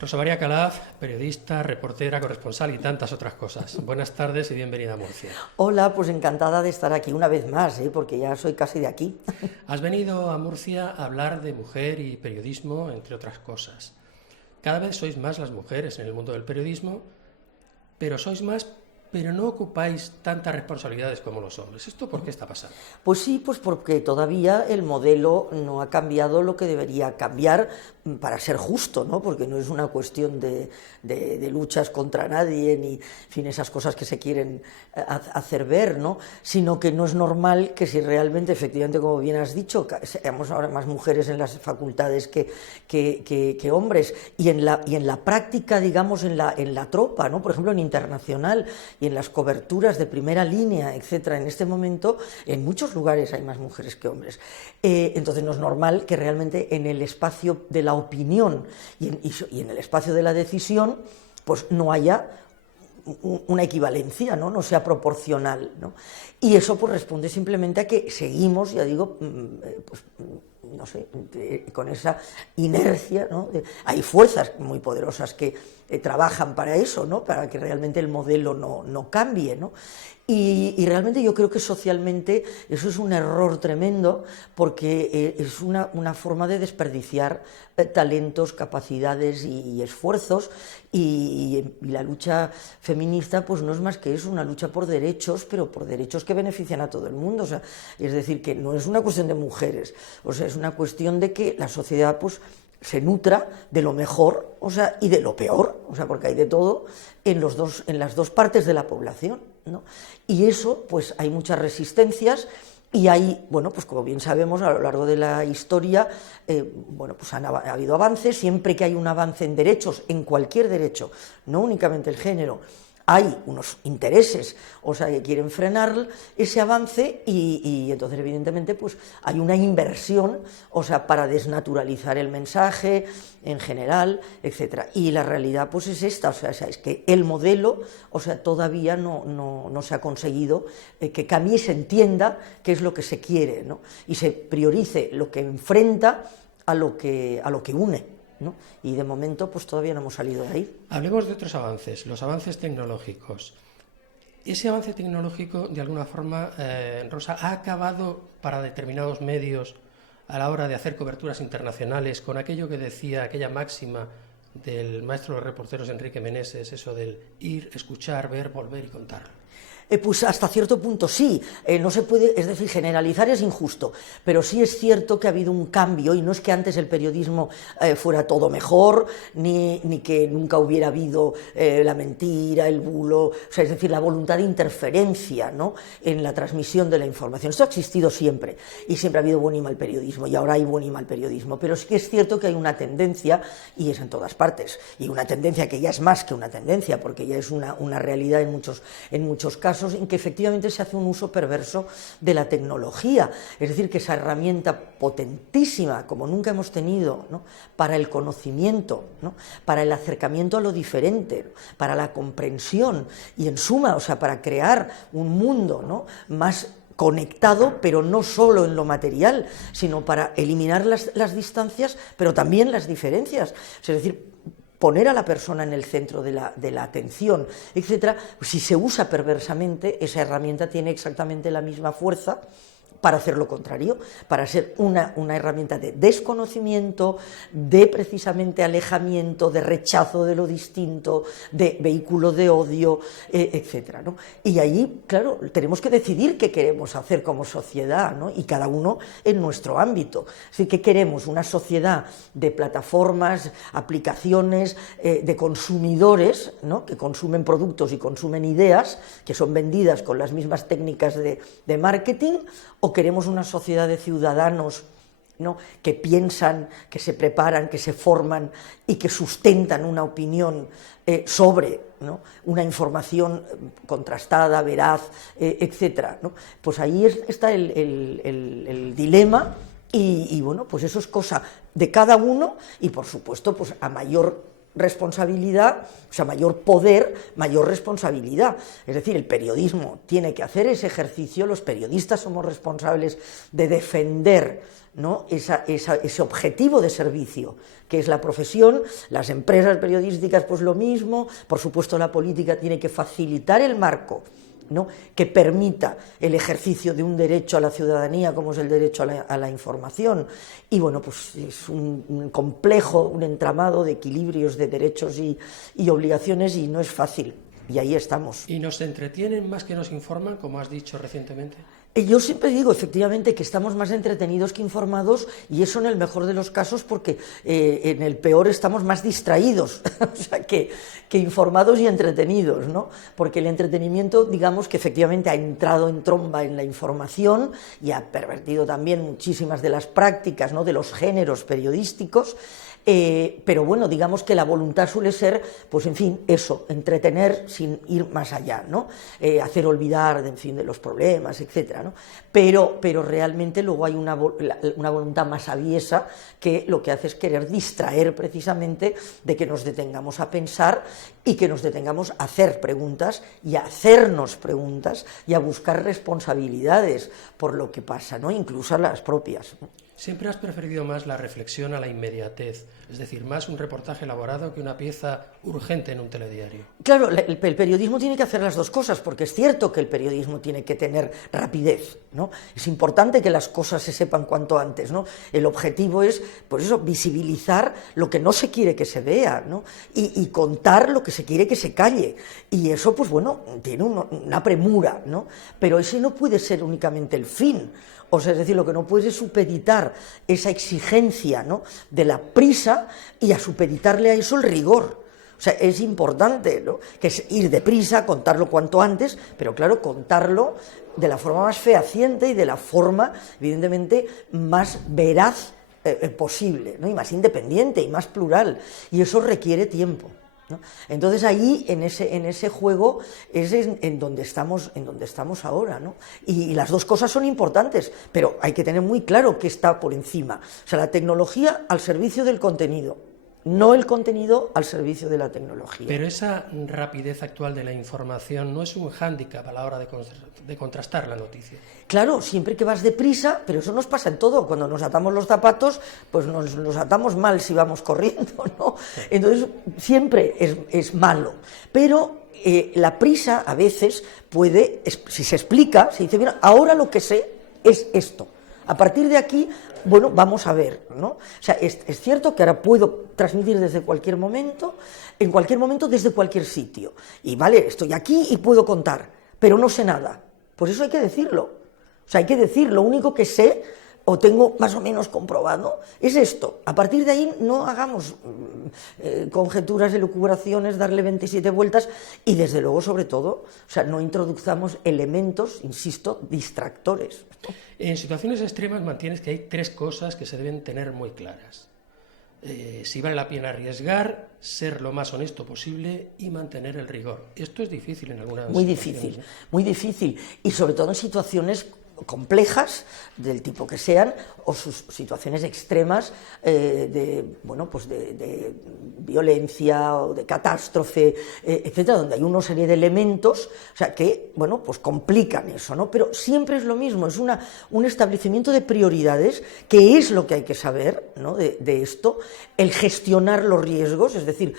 Rosa María Calaf, periodista, reportera, corresponsal y tantas otras cosas. Buenas tardes y bienvenida a Murcia. Hola, pues encantada de estar aquí una vez más, porque ya soy casi de aquí. Has venido a Murcia a hablar de mujer y periodismo, entre otras cosas. Cada vez sois más las mujeres en el mundo del periodismo, pero sois más, pero no ocupáis tantas responsabilidades como los hombres. ¿Esto por qué está pasando? Pues sí, pues porque todavía el modelo no ha cambiado lo que debería cambiar para ser justo, ¿no? Porque no es una cuestión de luchas contra nadie, ni en fin, esas cosas que se quieren hacer ver, ¿no? Sino que no es normal que si realmente, efectivamente, como bien has dicho, seamos ahora más mujeres en las facultades que hombres, y en la práctica, digamos, en la tropa, ¿no? Por ejemplo, en internacional y en las coberturas de primera línea, etcétera, en este momento, en muchos lugares hay más mujeres que hombres. Entonces no es normal que realmente en el espacio de la opinión y en el espacio de la decisión, pues no haya una equivalencia, no sea proporcional, ¿no? Y eso pues responde simplemente a que seguimos, ya digo, pues no sé, con esa inercia, ¿no? Hay fuerzas muy poderosas que trabajan para eso, ¿no? Para que realmente el modelo no cambie, ¿no? Y realmente yo creo que socialmente eso es un error tremendo, porque es una forma de desperdiciar talentos, capacidades y esfuerzos, y la lucha feminista pues no es más que eso, una lucha por derechos, pero por derechos que benefician a todo el mundo. O sea, es decir, que no es una cuestión de mujeres, o sea, es una cuestión de que la sociedad pues se nutra de lo mejor, o sea, y de lo peor, o sea, porque hay de todo en las dos partes de la población, ¿no? Y eso, pues hay muchas resistencias, y hay, bueno, pues como bien sabemos, a lo largo de la historia, bueno, pues ha habido avances. Siempre que hay un avance en derechos, en cualquier derecho, no únicamente el género, hay unos intereses, o sea, que quieren frenar ese avance, y entonces evidentemente pues hay una inversión, o sea, para desnaturalizar el mensaje en general, etcétera. Y la realidad pues es esta, o sea, es que el modelo, o sea, todavía no se ha conseguido que cambie y se entienda qué es lo que se quiere, ¿no? Y se priorice lo que enfrenta a lo que une, ¿no? Y de momento pues todavía no hemos salido de ahí. Hablemos de otros avances, los avances tecnológicos. Ese avance tecnológico, de alguna forma, Rosa, ha acabado para determinados medios a la hora de hacer coberturas internacionales con aquello que decía, aquella máxima del maestro de los reporteros Enrique Meneses, eso del ir, escuchar, ver, volver y contar. Pues hasta cierto punto sí, no se puede, es decir, generalizar es injusto, pero sí es cierto que ha habido un cambio, y no es que antes el periodismo fuera todo mejor, ni que nunca hubiera habido la mentira, el bulo, o sea, es decir, la voluntad de interferencia, ¿no?, en la transmisión de la información. Esto ha existido siempre, y siempre ha habido buen y mal periodismo, y ahora hay buen y mal periodismo, pero sí que es cierto que hay una tendencia, y es en todas partes, y una tendencia que ya es más que una tendencia, porque ya es una realidad en muchos casos, en que efectivamente se hace un uso perverso de la tecnología, es decir, que esa herramienta potentísima, como nunca hemos tenido, ¿no?, para el conocimiento, ¿no?, para el acercamiento a lo diferente, ¿no?, para la comprensión, y en suma, o sea, para crear un mundo, ¿no?, más conectado, pero no solo en lo material, sino para eliminar las distancias, pero también las diferencias, es decir, poner a la persona en el centro de la atención, etcétera. Si se usa perversamente, esa herramienta tiene exactamente la misma fuerza para hacer lo contrario, para ser una herramienta de desconocimiento, de precisamente alejamiento, de rechazo de lo distinto, de vehículo de odio, etcétera, ¿no? Y ahí, claro, tenemos que decidir qué queremos hacer como sociedad, ¿no?, y cada uno en nuestro ámbito. Es decir, ¿qué queremos? Una sociedad de plataformas, aplicaciones, de consumidores, ¿no?, que consumen productos y consumen ideas que son vendidas con las mismas técnicas de marketing, o queremos una sociedad de ciudadanos, ¿no?, que piensan, que se preparan, que se forman y que sustentan una opinión sobre, ¿no?, una información contrastada, veraz, etcétera, ¿no? Pues ahí está el dilema, y bueno, pues eso es cosa de cada uno, y por supuesto, pues a mayor responsabilidad, o sea, mayor poder, mayor responsabilidad. Es decir, el periodismo tiene que hacer ese ejercicio, los periodistas somos responsables de defender, ¿no?, ese objetivo de servicio, que es la profesión, las empresas periodísticas pues lo mismo, por supuesto la política tiene que facilitar el marco, ¿no?, que permita el ejercicio de un derecho a la ciudadanía como es el derecho a la información, y bueno, pues es un complejo, un entramado de equilibrios de derechos y obligaciones, y no es fácil, y ahí estamos. ¿Y nos entretienen más que nos informan, como has dicho recientemente? Yo siempre digo, efectivamente, que estamos más entretenidos que informados, y eso en el mejor de los casos, porque en el peor estamos más distraídos, o sea, que informados y entretenidos, ¿no? Porque el entretenimiento, digamos que efectivamente ha entrado en tromba en la información y ha pervertido también muchísimas de las prácticas, ¿no?, de los géneros periodísticos. Pero bueno, digamos que la voluntad suele ser, pues en fin, eso, entretener sin ir más allá, ¿no? Hacer olvidar, en fin, de los problemas, etcétera, ¿no? Pero realmente luego hay una voluntad más aviesa que lo que hace es querer distraer precisamente de que nos detengamos a pensar y que nos detengamos a hacer preguntas y a hacernos preguntas y a buscar responsabilidades por lo que pasa, ¿no?, incluso a las propias, ¿no? ¿Siempre has preferido más la reflexión a la inmediatez? Es decir, más un reportaje elaborado que una pieza urgente en un telediario. Claro, el periodismo tiene que hacer las dos cosas, porque es cierto que el periodismo tiene que tener rapidez, ¿no? Es importante que las cosas se sepan cuanto antes, ¿no? El objetivo es, pues eso, visibilizar lo que no se quiere que se vea, ¿no? Y contar lo que se quiere que se calle. Y eso, pues bueno, tiene una premura, ¿no? Pero ese no puede ser únicamente el fin. O sea, es decir, lo que no puedes es supeditar esa exigencia, ¿no?, de la prisa, y a supeditarle a eso el rigor. O sea, es importante, ¿no?, que es ir deprisa, contarlo cuanto antes, pero claro, contarlo de la forma más fehaciente y de la forma, evidentemente, más veraz posible, ¿no?, y más independiente y más plural, y eso requiere tiempo, ¿no? Entonces ahí, en ese juego, es en donde estamos ahora, ¿no? Y las dos cosas son importantes, pero hay que tener muy claro qué está por encima. O sea, la tecnología al servicio del contenido, no el contenido al servicio de la tecnología. Pero esa rapidez actual de la información no es un hándicap a la hora de contrastar la noticia. Claro, siempre que vas deprisa, pero eso nos pasa en todo. Cuando nos atamos los zapatos, pues nos atamos mal si vamos corriendo, ¿no? Entonces, siempre es malo. Pero la prisa a veces puede, si se explica, se dice, mira, ahora lo que sé es esto. A partir de aquí, bueno, vamos a ver, ¿no? O sea, es cierto que ahora puedo transmitir desde cualquier momento, en cualquier momento, desde cualquier sitio. Y vale, estoy aquí y puedo contar, pero no sé nada. Pues eso hay que decirlo. O sea, hay que decir, lo único que sé, o tengo más o menos comprobado, es esto. A partir de ahí no hagamos conjeturas, elucubraciones, darle 27 vueltas, y desde luego, sobre todo, o sea, no introduzcamos elementos, insisto, distractores. En situaciones extremas mantienes que hay tres cosas que se deben tener muy claras. Si vale la pena arriesgar, ser lo más honesto posible y mantener el rigor. Esto es difícil en algunas situaciones. Muy difícil, y sobre todo en situaciones complejas, del tipo que sean, o sus situaciones extremas de violencia o de catástrofe, etcétera, donde hay una serie de elementos, o sea, que, bueno, pues complican eso, ¿no? Pero siempre es lo mismo, es un establecimiento de prioridades, que es lo que hay que saber, ¿no?, de esto, el gestionar los riesgos, es decir,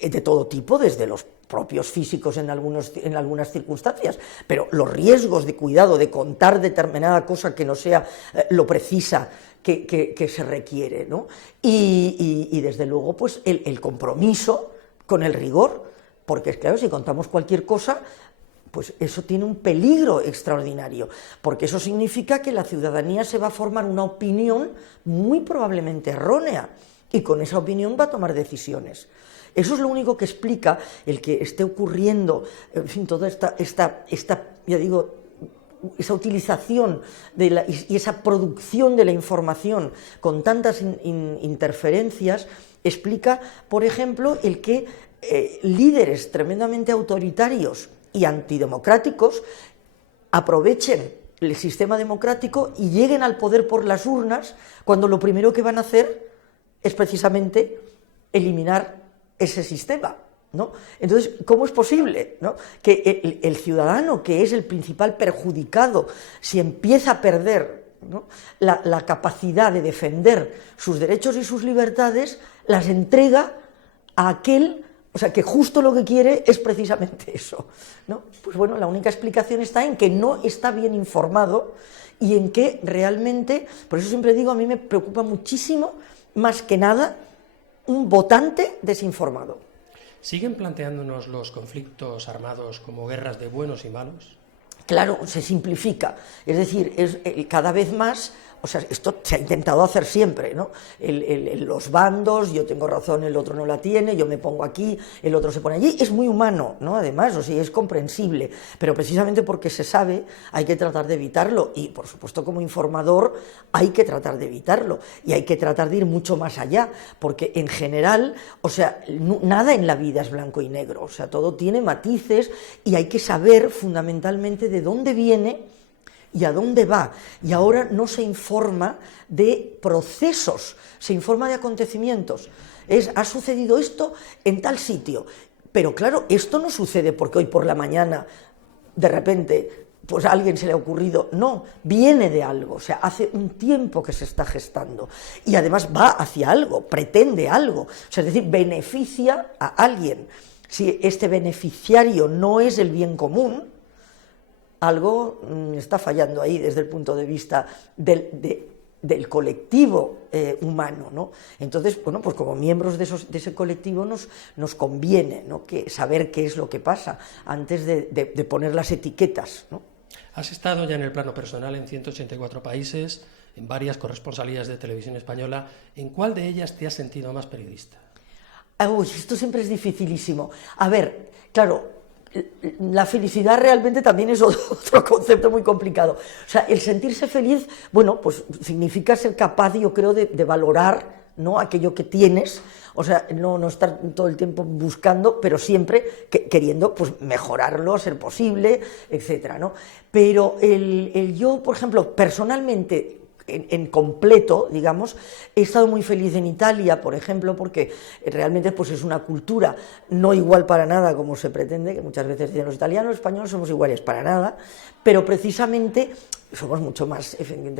de todo tipo, desde los propios físicos en algunas circunstancias, pero los riesgos de cuidado, de contar determinada cosa que no sea lo precisa que se requiere, ¿no? Y desde luego, pues el compromiso con el rigor, porque claro, si contamos cualquier cosa, pues eso tiene un peligro extraordinario, porque eso significa que la ciudadanía se va a formar una opinión muy probablemente errónea, y con esa opinión va a tomar decisiones. Eso es lo único que explica el que esté ocurriendo, en fin, toda esta ya digo, esa utilización y esa producción de la información con tantas interferencias, explica, por ejemplo, el que líderes tremendamente autoritarios y antidemocráticos aprovechen el sistema democrático y lleguen al poder por las urnas, cuando lo primero que van a hacer es precisamente eliminar ese sistema, ¿no? Entonces, ¿cómo es posible, ¿no?, que el ciudadano, que es el principal perjudicado si empieza a perder, ¿no?, la capacidad de defender sus derechos y sus libertades, las entrega a aquel, o sea, que justo lo que quiere es precisamente eso, ¿no? Pues bueno, la única explicación está en que no está bien informado y en que realmente, por eso siempre digo, a mí me preocupa muchísimo, más que nada, un votante desinformado. ¿Siguen planteándonos los conflictos armados como guerras de buenos y malos? Claro, se simplifica, es decir, cada vez más, o sea, esto se ha intentado hacer siempre, ¿no? Los bandos, yo tengo razón, el otro no la tiene, yo me pongo aquí, el otro se pone allí, es muy humano, ¿no? Además, o sea, es comprensible, pero precisamente porque se sabe hay que tratar de evitarlo y, por supuesto, como informador hay que tratar de evitarlo y hay que tratar de ir mucho más allá, porque en general, o sea, nada en la vida es blanco y negro, o sea, todo tiene matices y hay que saber fundamentalmente de dónde viene y a dónde va. Y ahora no se informa de procesos, se informa de acontecimientos. Ha sucedido esto en tal sitio, pero claro, esto no sucede porque hoy por la mañana, de repente, pues a alguien se le ha ocurrido, no, viene de algo, o sea, hace un tiempo que se está gestando, y además va hacia algo, pretende algo, o sea, es decir, beneficia a alguien. Si este beneficiario no es el bien común, algo está fallando ahí desde el punto de vista del colectivo humano, ¿no? Entonces, bueno, pues como miembros de ese colectivo nos conviene, ¿no?, saber qué es lo que pasa antes de poner las etiquetas, ¿no? Has estado ya en el plano personal en 184 países, en varias corresponsalías de televisión española. ¿En cuál de ellas te has sentido más periodista? Uy, esto siempre es dificilísimo. A ver, claro, la felicidad realmente también es otro concepto muy complicado. O sea, el sentirse feliz, bueno, pues significa ser capaz, yo creo, de valorar, ¿no?, aquello que tienes, o sea, no estar todo el tiempo buscando, pero siempre queriendo, pues, mejorarlo a ser posible, etcétera, ¿no? Pero yo, por ejemplo, personalmente, en completo, digamos, he estado muy feliz en Italia, por ejemplo, porque realmente pues es una cultura no igual para nada como se pretende, que muchas veces dicen los italianos y los españoles somos iguales para nada, pero precisamente somos mucho más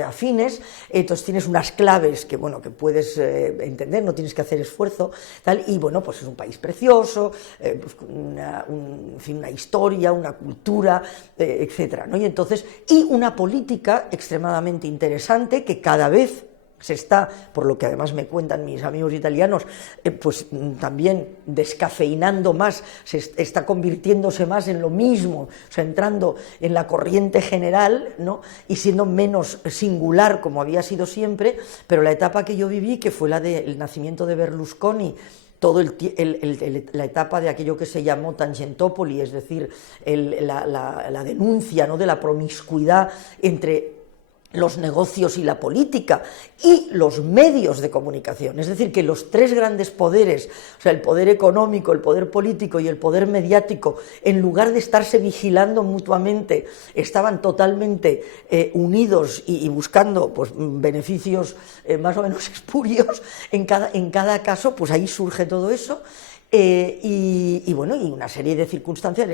afines, entonces tienes unas claves que, bueno, que puedes entender, no tienes que hacer esfuerzo, tal, y bueno, pues es un país precioso, pues en fin, una historia, una cultura, etcétera, ¿no? Y una política extremadamente interesante que cada vez se está, por lo que además me cuentan mis amigos italianos, pues también descafeinando más, se está convirtiéndose más en lo mismo, o sea, entrando en la corriente general, ¿no?, y siendo menos singular como había sido siempre, pero la etapa que yo viví, que fue la del nacimiento de Berlusconi, todo la etapa de aquello que se llamó Tangentopoli, es decir, la denuncia, ¿no?, de la promiscuidad entre los negocios y la política y los medios de comunicación, es decir, que los tres grandes poderes, o sea, el poder económico, el poder político y el poder mediático, en lugar de estarse vigilando mutuamente, estaban totalmente unidos y buscando, pues, beneficios más o menos espurios, en cada caso, pues ahí surge todo eso. Y bueno, y una serie de circunstancias.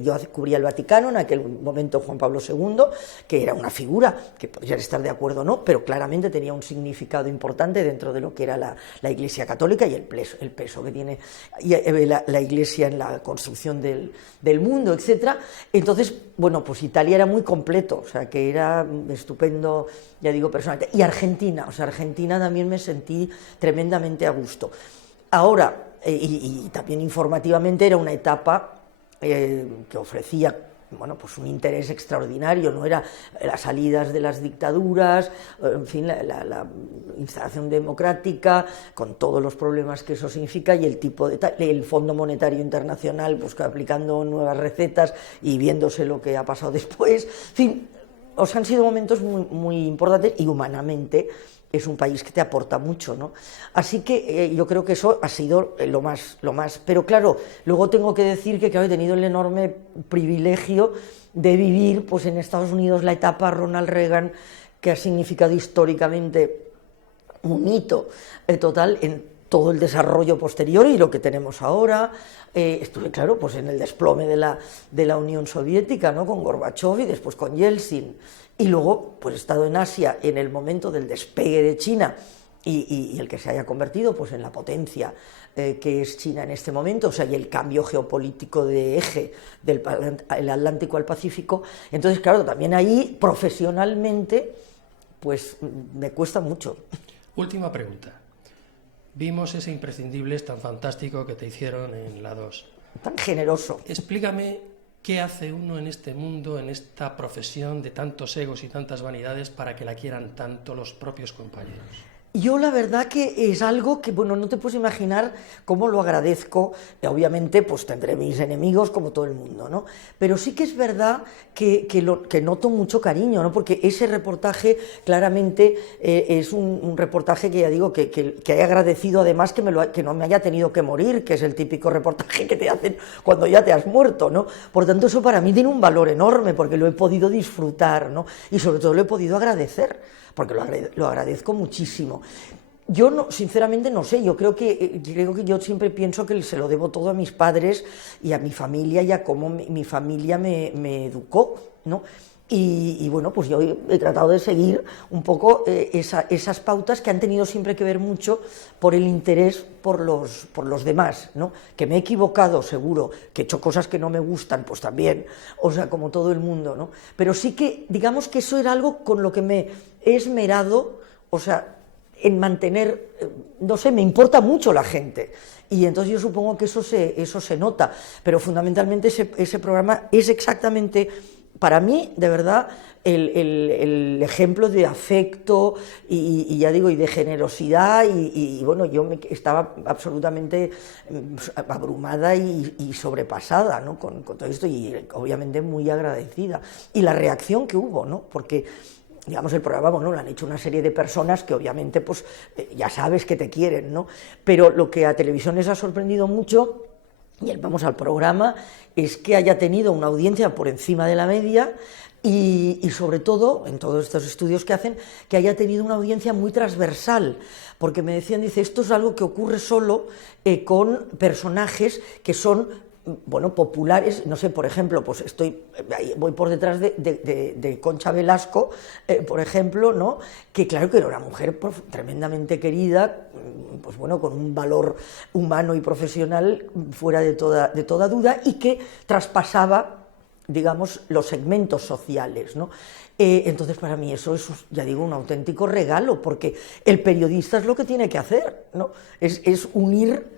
Yo cubría el Vaticano, en aquel momento Juan Pablo II, que era una figura que podrían estar de acuerdo o no, pero claramente tenía un significado importante dentro de lo que era la Iglesia católica y el peso que tiene la Iglesia en la construcción del mundo, etc. Entonces, bueno, pues Italia era muy completo, o sea, que era estupendo, ya digo, personalmente. Y Argentina, o sea, Argentina también me sentí tremendamente a gusto. Ahora, y también informativamente era una etapa que ofrecía, bueno, pues un interés extraordinario, no era las salidas de las dictaduras, en fin, la instalación democrática, con todos los problemas que eso significa, y el Fondo Monetario Internacional, pues aplicando nuevas recetas y viéndose lo que ha pasado después, en fin, han sido momentos muy, muy importantes, y humanamente es un país que te aporta mucho, ¿no? Así que yo creo que eso ha sido lo más. Pero claro, luego tengo que decir que he tenido el enorme privilegio de vivir, pues, en Estados Unidos la etapa Ronald Reagan, que ha significado históricamente un hito total en todo el desarrollo posterior y lo que tenemos ahora. Estuve, claro, pues en el desplome de la Unión Soviética, ¿no? Con Gorbachov y después con Yeltsin. Y luego, pues he estado en Asia en el momento del despegue de China y el que se haya convertido pues en la potencia que es China en este momento, o sea, y el cambio geopolítico de eje del Atlántico al Pacífico. Entonces, claro, también ahí, profesionalmente, pues me cuesta mucho. Última pregunta. Vimos ese Imprescindibles tan fantástico que te hicieron en la 2. Tan generoso. Explícame qué hace uno en este mundo, en esta profesión de tantos egos y tantas vanidades para que la quieran tanto los propios compañeros. Yo la verdad que es algo que, bueno, no te puedes imaginar cómo lo agradezco. Obviamente, pues tendré mis enemigos como todo el mundo, ¿no? Pero sí que es verdad que noto mucho cariño, ¿no? Porque ese reportaje claramente es un reportaje que ya digo que he agradecido, además que no me haya tenido que morir, que es el típico reportaje que te hacen cuando ya te has muerto, ¿no? Por tanto, eso para mí tiene un valor enorme porque lo he podido disfrutar, ¿no? Y sobre todo lo he podido agradecer, porque lo agradezco muchísimo. Yo no, sinceramente no sé, yo creo que yo siempre pienso que se lo debo todo a mis padres y a mi familia y a cómo mi familia me educó, ¿no? Y bueno, pues yo he tratado de seguir un poco esas pautas que han tenido siempre que ver mucho por el interés por los demás, ¿no? Que me he equivocado, seguro, que he hecho cosas que no me gustan, pues también, o sea, como todo el mundo, ¿no? Pero sí que, digamos que eso era algo con lo que me he esmerado, o sea, en mantener, no sé, me importa mucho la gente. Y entonces yo supongo que eso se nota, pero fundamentalmente ese programa es exactamente, para mí, de verdad, el ejemplo de afecto y ya digo, y de generosidad y bueno, yo estaba absolutamente abrumada y sobrepasada, ¿no? con todo esto y obviamente muy agradecida. Y la reacción que hubo, ¿no? Porque digamos, el programa, bueno, lo han hecho una serie de personas que obviamente, pues, ya sabes que te quieren, ¿no? Pero lo que a televisión les ha sorprendido mucho, y vamos al programa, es que haya tenido una audiencia por encima de la media y sobre todo, en todos estos estudios que hacen, que haya tenido una audiencia muy transversal, porque me decían, dice, esto es algo que ocurre solo con personajes que son, bueno, populares, no sé, por ejemplo, pues voy por detrás de Concha Velasco, por ejemplo, ¿no? Que claro que era una mujer pues, tremendamente querida, pues bueno, con un valor humano y profesional fuera de toda duda y que traspasaba, digamos, los segmentos sociales, ¿no? Entonces para mí eso es, ya digo, un auténtico regalo, porque el periodista es lo que tiene que hacer, ¿no? Es unir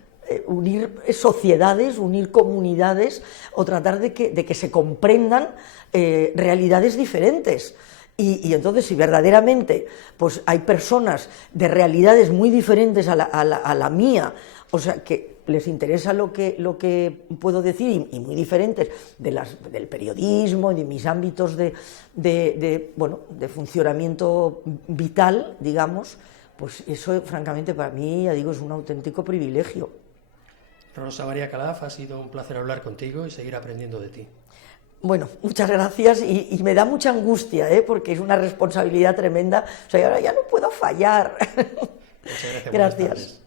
sociedades, unir comunidades o tratar de que se comprendan realidades diferentes. Y entonces, si verdaderamente pues, hay personas de realidades muy diferentes a la mía, o sea, que les interesa lo que puedo decir y muy diferentes del periodismo y de mis ámbitos de funcionamiento vital, digamos, pues eso, francamente, para mí, ya digo, es un auténtico privilegio. Rosa María Calaf, ha sido un placer hablar contigo y seguir aprendiendo de ti. Bueno, muchas gracias y me da mucha angustia, porque es una responsabilidad tremenda. O sea, ahora ya no puedo fallar. Muchas gracias. Gracias.